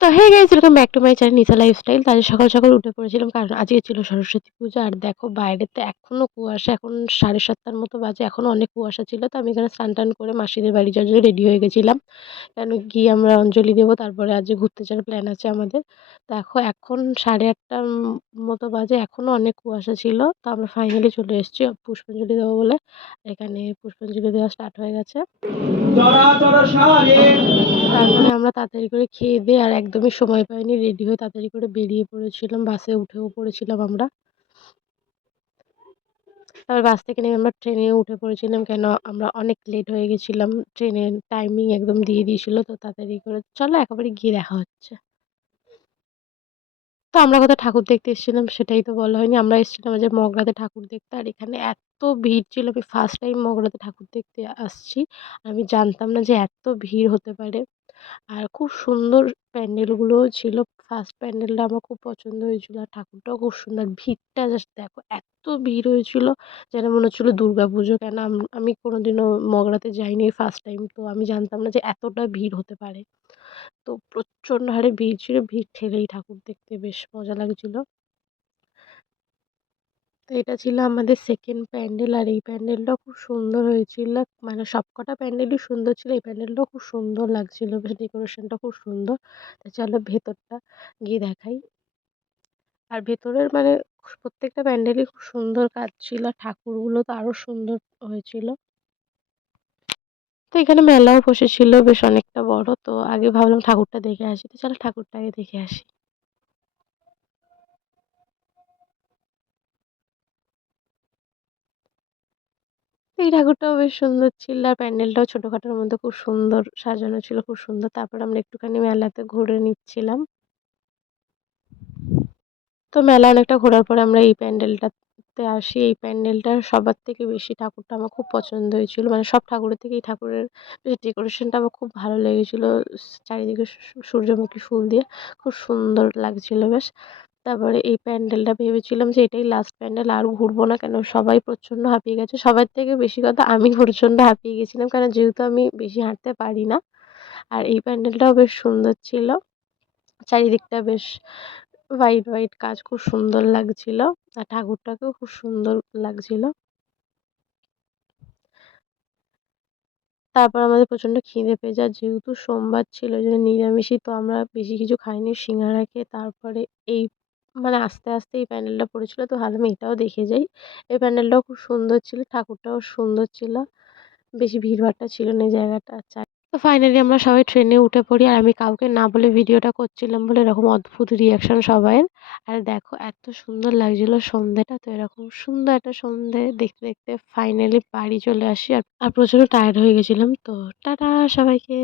তো hey guys, welcome back to my channel Nisha lifestyle. তো আজ সকাল সকাল উঠে পড়েছিলাম কারণ আজকে ছিল সরস্বতী পুজো। আর দেখো বাইরেতে এখনো কুয়াশা, এখন 7:30টার মতো বাজে, এখনো অনেক কুয়াশা ছিল। তো আমি এখানে স্নান টান করে মাসিদের বাড়ি যাওয়ার জন্য রেডি হয়ে গেছিলাম, কেন গিয়ে আমরা অঞ্জলি দেবো, তারপরে আজ ঘুরতে যাওয়ার প্ল্যান আছে আমাদের। দেখো এখন 8:30টার মতো বাজে, এখনো অনেক কুয়াশা ছিল। তো আমরা ফাইনালি চলে এসেছি পুষ্পাঞ্জলি দেবো বলে। এখানে পুষ্পাঞ্জলি দেওয়া স্টার্ট হয়ে গেছে। তারপরে আমরা তাড়াতাড়ি করে খেয়ে দেয়ে, আর একদমই সময় পাইনি, রেডি হয়ে তাড়াতাড়ি করে বেরিয়ে পড়েছিলাম, বাসে উঠেও পড়েছিলাম আমরা। তারপর বাস থেকে নেমে আমরা ট্রেনে উঠে পড়েছিলাম, কেন আমরা অনেক লেট হয়ে গেছিলাম। ট্রেনের টাইমিং একদম দিয়ে দিয়েছিল, তো তাড়াতাড়ি করে চলো একেবারে গিয়ে দেখা হচ্ছে। তো আমরা কোথায় ঠাকুর দেখতে এসেছিলাম সেটাই তো বলা হয়নি। আমরা এসেছিলাম যে মগরাতে ঠাকুর দেখতে, আর এখানে এত ভিড় ছিল। আমি ফার্স্ট টাইম মগরাতে ঠাকুর দেখতে আসছি, আমি জানতাম না যে এত ভিড় হতে পারে। আর খুব সুন্দর প্যান্ডেলগুলোও ছিল। ফার্স্ট প্যান্ডেলটা আমার খুব পছন্দ হয়েছিল, আর ঠাকুরটাও খুব সুন্দর। ভিড়টা জাস্ট দেখো, এত ভিড় হয়েছিল যেন মনে হচ্ছিল দুর্গাপুজো। কেন আমি কোনোদিনও মগরাতে যাইনি, ফার্স্ট টাইম। তো আমি জানতাম না যে এতটা ভিড় হতে পারে। তো প্রচণ্ড হারে ভিড় ছিল, ভিড় ঠেলেই ঠাকুর দেখতে বেশ মজা লাগছিল। তো এটা ছিল আমাদের সেকেন্ড প্যান্ডেল, আর এই প্যান্ডেলটাও খুব সুন্দর হয়েছিল। মানে সবকটা প্যান্ডেলই সুন্দর ছিল, এই প্যান্ডেলটাও খুব সুন্দর লাগছিল, বেশ ডেকোরেশনটা খুব সুন্দর। তো চলো ভেতরটা গিয়ে দেখাই। আর ভেতরের মানে প্রত্যেকটা প্যান্ডেলই খুব সুন্দর কাজ ছিল, আর ঠাকুরগুলো তো আরো সুন্দর হয়েছিল। তো এখানে মেলাও বসেছিল বেশ অনেকটা বড়। তো আগে ভাবলাম ঠাকুরটা দেখে আসি, তো চলো ঠাকুরটা আগে দেখে আসি। এই ঠাকুরটাও বেশ সুন্দর ছিল, আর প্যান্ডেলটাও ছোটখাটোর মধ্যে খুব সুন্দর সাজানো ছিল, খুব সুন্দর। তারপর আমরা একটুখানি মেলাতে ঘুরে নিচ্ছিলাম। তো মেলা অনেকটা ঘোরার পরে আমরা এই প্যান্ডেলটাতে আসি। এই প্যান্ডেলটার সবার থেকে বেশি ঠাকুরটা আমার খুব পছন্দ হয়েছিল। মানে সব ঠাকুরের থেকে এই ঠাকুরের বেশ ডেকোরেশনটা আমার খুব ভালো লেগেছিল। চারিদিকে সূর্যমুখী ফুল দিয়ে খুব সুন্দর লাগছিল বেশ। তারপরে এই প্যান্ডেলটা ভেবেছিলাম যে এটাই লাস্ট প্যান্ডেল, আর ঘুরবো না, কেন সবাই প্রচণ্ড হাঁপিয়ে গেছে। সবার থেকে বেশি কথা আমি প্রচণ্ড হাঁপিয়ে গেছিলাম, কারণ যেহেতু আমি বেশি হাঁটতে পারি না। আর এই প্যান্ডেলটাও বেশ সুন্দর ছিল, চারিদিকটা বেশ হোয়াইট হোয়াইট কাজ, খুব সুন্দর লাগছিল। আর ঠাকুরটাকেও খুব সুন্দর লাগছিল। তারপর আমাদের প্রচণ্ড খিদে পেয়ে যায়, যেহেতু সোমবার ছিল, ওইজন্য নিরামিষই। তো আমরা বেশি কিছু খাইনি, সিঙ্গারা খেয়ে তারপরে এই মানে আস্তে আস্তে এই প্যান্ডেলটা পড়েছিল, তো ভাবলাম এটাও দেখে যাই। এই প্যান্ডেলটাও খুব সুন্দর ছিল, ঠাকুরটাও সুন্দর ছিল, বেশি ভিড়ভাট্টা ছিল না এই জায়গাটা। তো ফাইনালি আমরা সবাই ট্রেনে উঠে পড়ি, আর আমি কাউকে না বলে ভিডিওটা করছিলাম বলে এরকম অদ্ভুত রিয়াকশন সবাইয়ের। আর দেখো এত সুন্দর লাগছিল সন্ধ্যেটা। তো এরকম সুন্দর একটা সন্ধ্যে দেখতে দেখতে ফাইনালি বাড়ি চলে আসি, আর প্রচুর টায়ার্ড হয়ে গেছিলাম। তো টাটা সবাইকে।